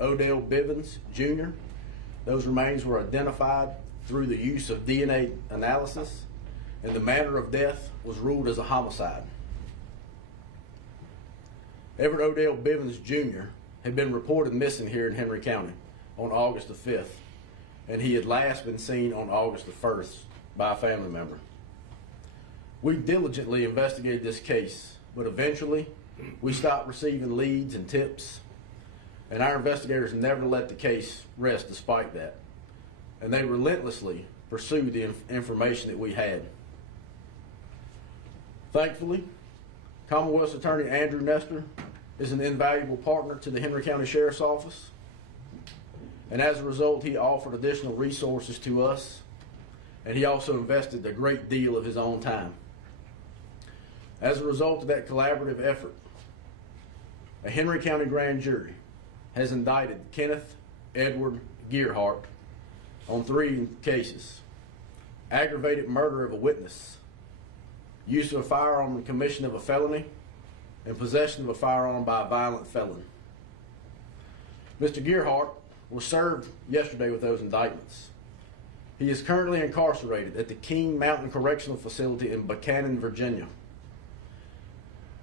Odell Bivens, Jr. Those remains were identified through the use of DNA analysis, and the manner of death was ruled as a homicide. Everett Odell Bivens, Jr. had been reported missing here in Henry County on August the 5th, and he had last been seen on August the 1st by a family member. We diligently investigated this case, but eventually we stopped receiving leads and tips, and our investigators never let the case rest despite that, and they relentlessly pursued the information that we had. Thankfully, Commonwealth's attorney Andrew Nestor is an invaluable partner to the Henry County Sheriff's Office, and as a result he offered additional resources to us, and he also invested a great deal of his own time. As a result of that collaborative effort, a Henry County grand jury has indicted Kenneth Edward Gearhart on 3 cases: aggravated murder of a witness, use of a firearm in commission of a felony, and possession of a firearm by a violent felon. Mr. Gearhart was served yesterday with those indictments. He is currently incarcerated at the King Mountain Correctional Facility in Buchanan, Virginia.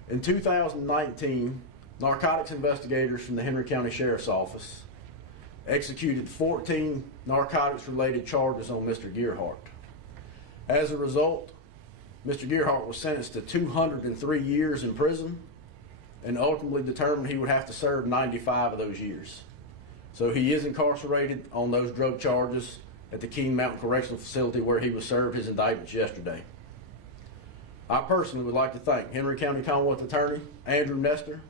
In 2019, narcotics investigators from the Henry County Sheriff's Office executed 14 narcotics-related charges on Mr. Gearhart. As a result, Mr. Gearhart was sentenced to 203 years in prison and ultimately determined he would have to serve 95 of those years. So he is incarcerated on those drug charges at the King Mountain Correctional Facility where he was served his indictments yesterday. I personally would like to thank Henry County Commonwealth Attorney Andrew Nestor,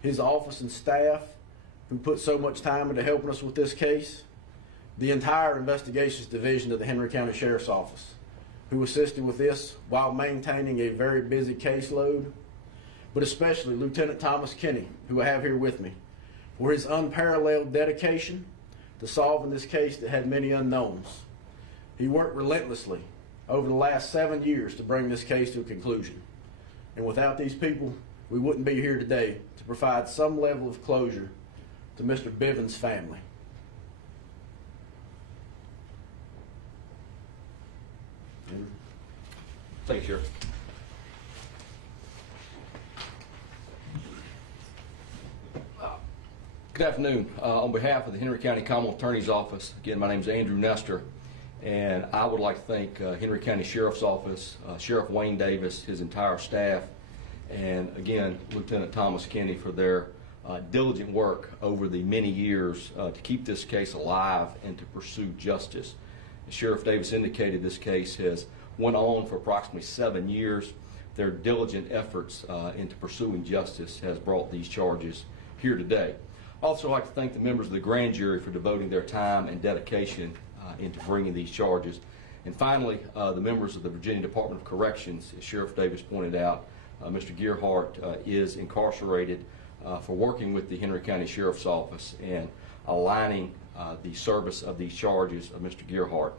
his office and staff who put so much time into helping us with this case, the entire investigations division of the Henry County Sheriff's Office who assisted with this while maintaining a very busy caseload, but especially Lieutenant Thomas Kinney, who I have here with me, for his unparalleled dedication to solving this case that had many unknowns. He worked relentlessly over the last 7 years to bring this case to a conclusion. And without these people, we wouldn't be here today to provide some level of closure to Mr. Bivens' family. Thank you, Sheriff. Good afternoon. On behalf of the Henry County Commonwealth Attorney's Office, again, my name is Andrew Nestor, and I would like to thank Henry County Sheriff's Office, Sheriff Wayne Davis, his entire staff, and again, Lieutenant Thomas Kinney for their diligent work over the many years to keep this case alive and to pursue justice. As Sheriff Davis indicated, this case has went on for approximately 7 years. Their diligent efforts into pursuing justice has brought these charges here today. I'd also like to thank the members of the grand jury for devoting their time and dedication into bringing these charges. And finally, the members of the Virginia Department of Corrections. As Sheriff Davis pointed out, Mr. Gearhart is incarcerated for working with the Henry County Sheriff's Office and aligning the service of these charges of Mr. Gearhart.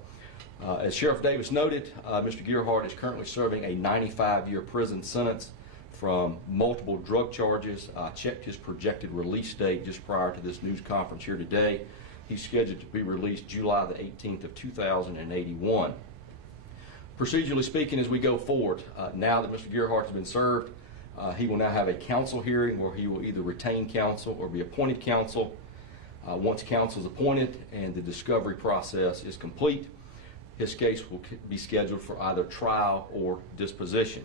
As Sheriff Davis noted, Mr. Gearhart is currently serving a 95-year prison sentence from multiple drug charges. I checked his projected release date just prior to this news conference here today. He's scheduled to be released July the 18th of 2081. Procedurally speaking, as we go forward, now that Mr. Gearhart has been served, he will now have a counsel hearing where he will either retain counsel or be appointed counsel. Once counsel is appointed and the discovery process is complete, his case will be scheduled for either trial or disposition.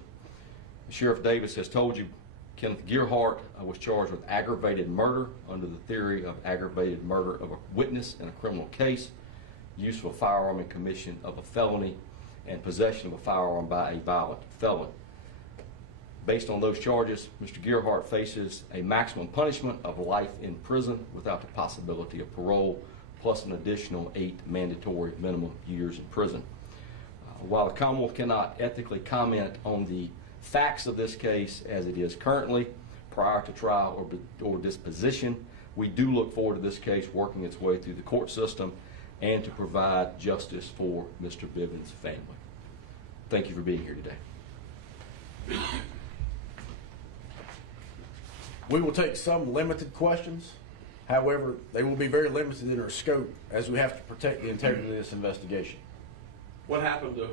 Sheriff Davis has told you Kenneth Gearhart was charged with aggravated murder under the theory of aggravated murder of a witness in a criminal case, use of a firearm in commission of a felony, and possession of a firearm by a violent felon. Based on those charges, Mr. Gearhart faces a maximum punishment of life in prison without the possibility of parole, plus an additional 8 mandatory minimum years in prison. While the Commonwealth cannot ethically comment on the facts of this case as it is currently prior to trial or disposition, we do look forward to this case working its way through the court system and to provide justice for Mr. Bivens' family. Thank you for being here today. We will take some limited questions. However, they will be very limited in their scope as we have to protect the integrity of this investigation. What happened to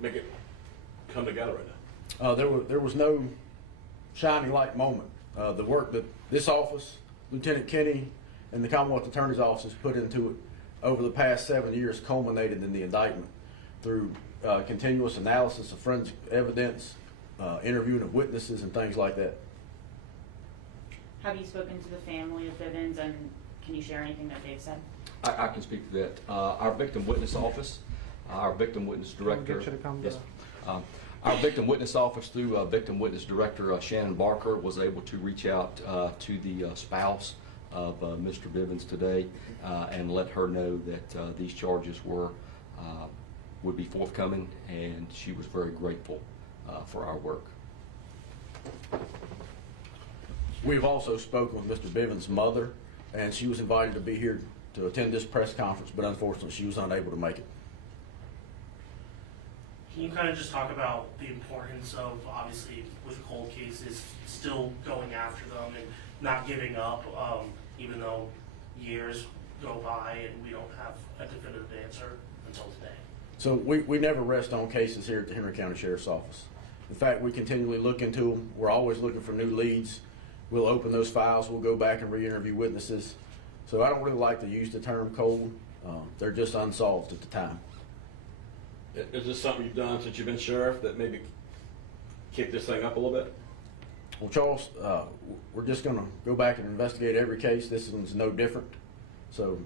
make it come together right now? There was no shining light moment. The work that this office, Lieutenant Kenny, and the Commonwealth Attorney's Office has put into it over the past 7 years culminated in the indictment through continuous analysis of forensic evidence, interviewing of witnesses, and things like that. Have you spoken to the family of Bivens, and can you share anything that they've said? I can speak to that. Our victim witness office, our victim witness director. Yes. Our victim witness office through victim witness director Shannon Barker was able to reach out to the spouse of Mr. Bivens today and let her know that these charges would be forthcoming, and she was very grateful for our work. We've also spoken with Mr. Bivens' mother, and she was invited to be here to attend this press conference, but unfortunately she was unable to make it. Can you kind of just talk about the importance of, obviously, with cold cases, still going after them and not giving up, even though years go by and we don't have a definitive answer until today? So we never rest on cases here at the Henry County Sheriff's Office. In fact, we continually look into them. We're always looking for new leads. We'll open those files. We'll go back and re-interview witnesses. So I don't really like to use the term cold. They're just unsolved at the time. Is this something you've done since you've been sheriff that maybe kick this thing up a little bit? Well, Charles, we're just going to go back and investigate every case. This one's no different. So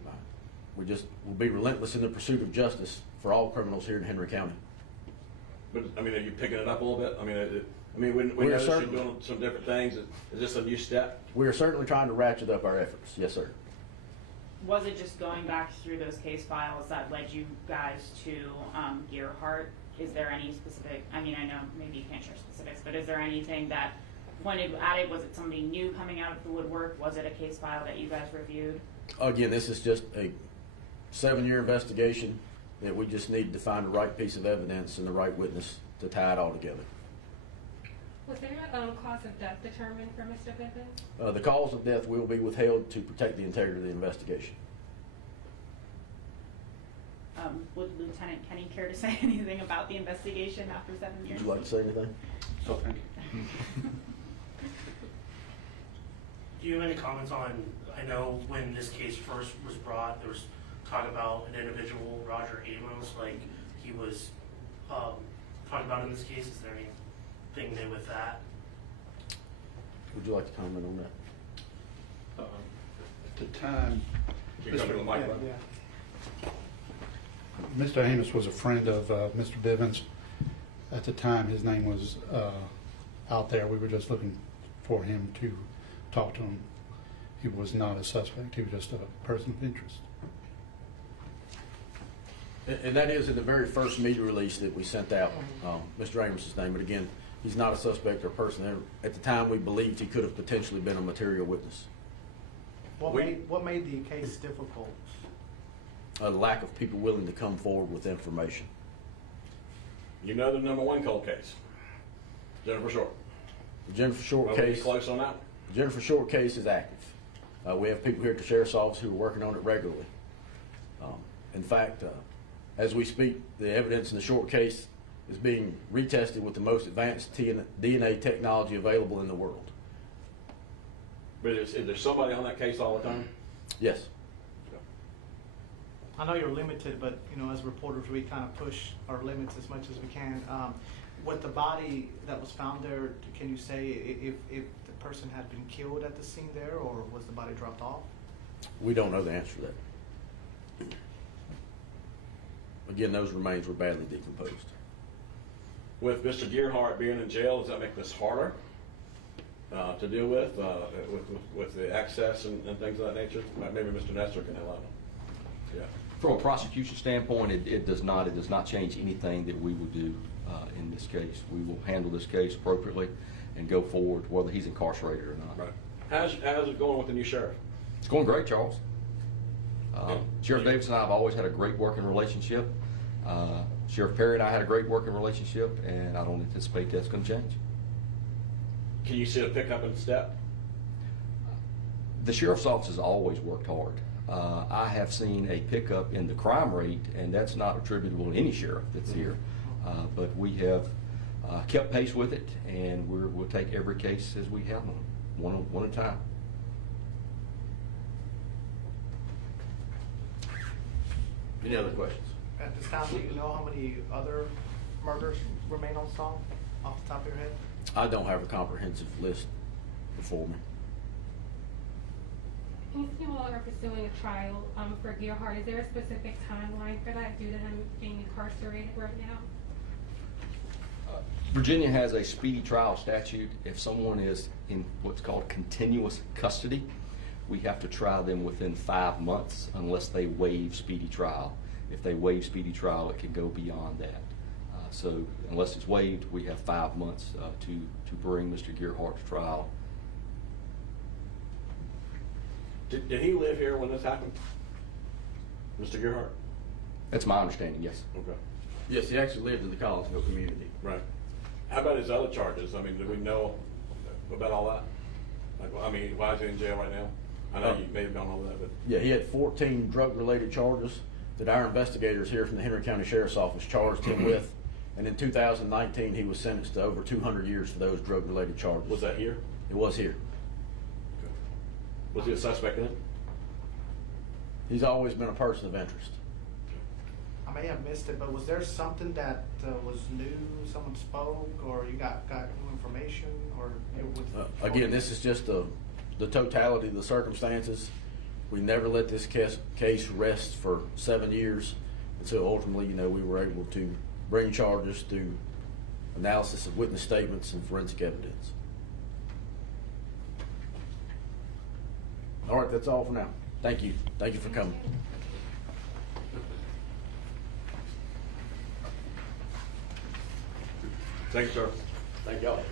we'll be relentless in the pursuit of justice for all criminals here in Henry County. But I mean, are you picking it up a little bit? I mean, we notice you're doing some different things. Is this a new step? We are certainly trying to ratchet up our efforts. Yes, sir. Was it just going back through those case files that led you guys to Gearhart? Is there any specific, I mean, I know maybe you can't share specifics, but is there anything that pointed at it? Was it somebody new coming out of the woodwork? Was it a case file that you guys reviewed? Again, this is just a 7-year investigation that we just needed to find the right piece of evidence and the right witness to tie it all together. Was there a cause of death determined for Mr. Bivens? The cause of death will be withheld to protect the integrity of the investigation. Would Lieutenant Kenny care to say anything about the investigation after 7 years? Would you like to say anything? Oh, thank you. Do you have any comments on, I know when this case first was brought, there was talk about an individual, Roger Amos, like he was talked about in this case. Is there anything new with that? Would you like to comment on that? At the time, Can you come to the mic? Mr. Amos was a friend of Mr. Bivens. At the time, his name was out there. We were just looking for him to talk to him. He was not a suspect. He was just a person of interest. And that is in the very first media release that we sent out, Mr. Amos's name. But again, he's not a suspect or a person. At the time, we believed he could have potentially been a material witness. What made the case difficult? The lack of people willing to come forward with information. You know the #1 cold case, Jennifer Short. The Jennifer Short Are we case. close on that? The Jennifer Short case is active. We have people here at the Sheriff's Office who are working on it regularly. In fact, as we speak, the evidence in the Short case is being retested with the most advanced DNA technology available in the world. But is there somebody on that case all the time? Yes. I know you're limited, but as reporters, we kind of push our limits as much as we can. With the body that was found there, can you say if the person had been killed at the scene there, or was the body dropped off? We don't know the answer to that. Again, those remains were badly decomposed. With Mr. Gearhart being in jail, does that make this harder to deal with the access and things of that nature? Maybe Mr. Nestor can help out. Yeah. From a prosecution standpoint, it does not change anything that we will do in this case. We will handle this case appropriately and go forward whether he's incarcerated or not. Right. How's it going with the new sheriff? It's going great, Charles. Sheriff Davis and I have always had a great working relationship. Sheriff Perry and I had a great working relationship, and I don't anticipate that's going to change. Can you see a pickup in step? The sheriff's office has always worked hard. I have seen a pickup in the crime rate, and that's not attributable to any sheriff that's here. But we have kept pace with it, and we'll take every case as we have them, one at a time. Any other questions? At this time, do you know how many other murders remain unsolved off the top of your head? I don't have a comprehensive list before me. Since you all are pursuing a trial for Gearhart, is there a specific timeline for that due to him being incarcerated right now? Virginia has a speedy trial statute. If someone is in what's called continuous custody, we have to try them within 5 months unless they waive speedy trial. If they waive speedy trial, it can go beyond that. So unless it's waived, we have 5 months to bring Mr. Gearhart to trial. Did he live here when this happened? Mr. Gearhart? That's my understanding, yes. Okay. Yes, he actually lived in the Collinsville community. Right. How about his other charges? I mean, do we know about all that? Like, I mean, why is he in jail right now? I know you may have gone over that, but. Yeah, he had 14 drug-related charges that our investigators here from the Henry County Sheriff's Office charged him with. And in 2019, he was sentenced to over 200 years for those drug-related charges. Was that here? It was here. Okay. Was he a suspect in it? He's always been a person of interest. I may have missed it, but was there something that was new, someone spoke, or you got new information, or it was? Again, this is just the totality of the circumstances. We never let this case rest for 7 years until ultimately, we were able to bring charges through analysis of witness statements and forensic evidence. All right, that's all for now. Thank you. Thank you for coming. Thanks, sir. Thank y'all.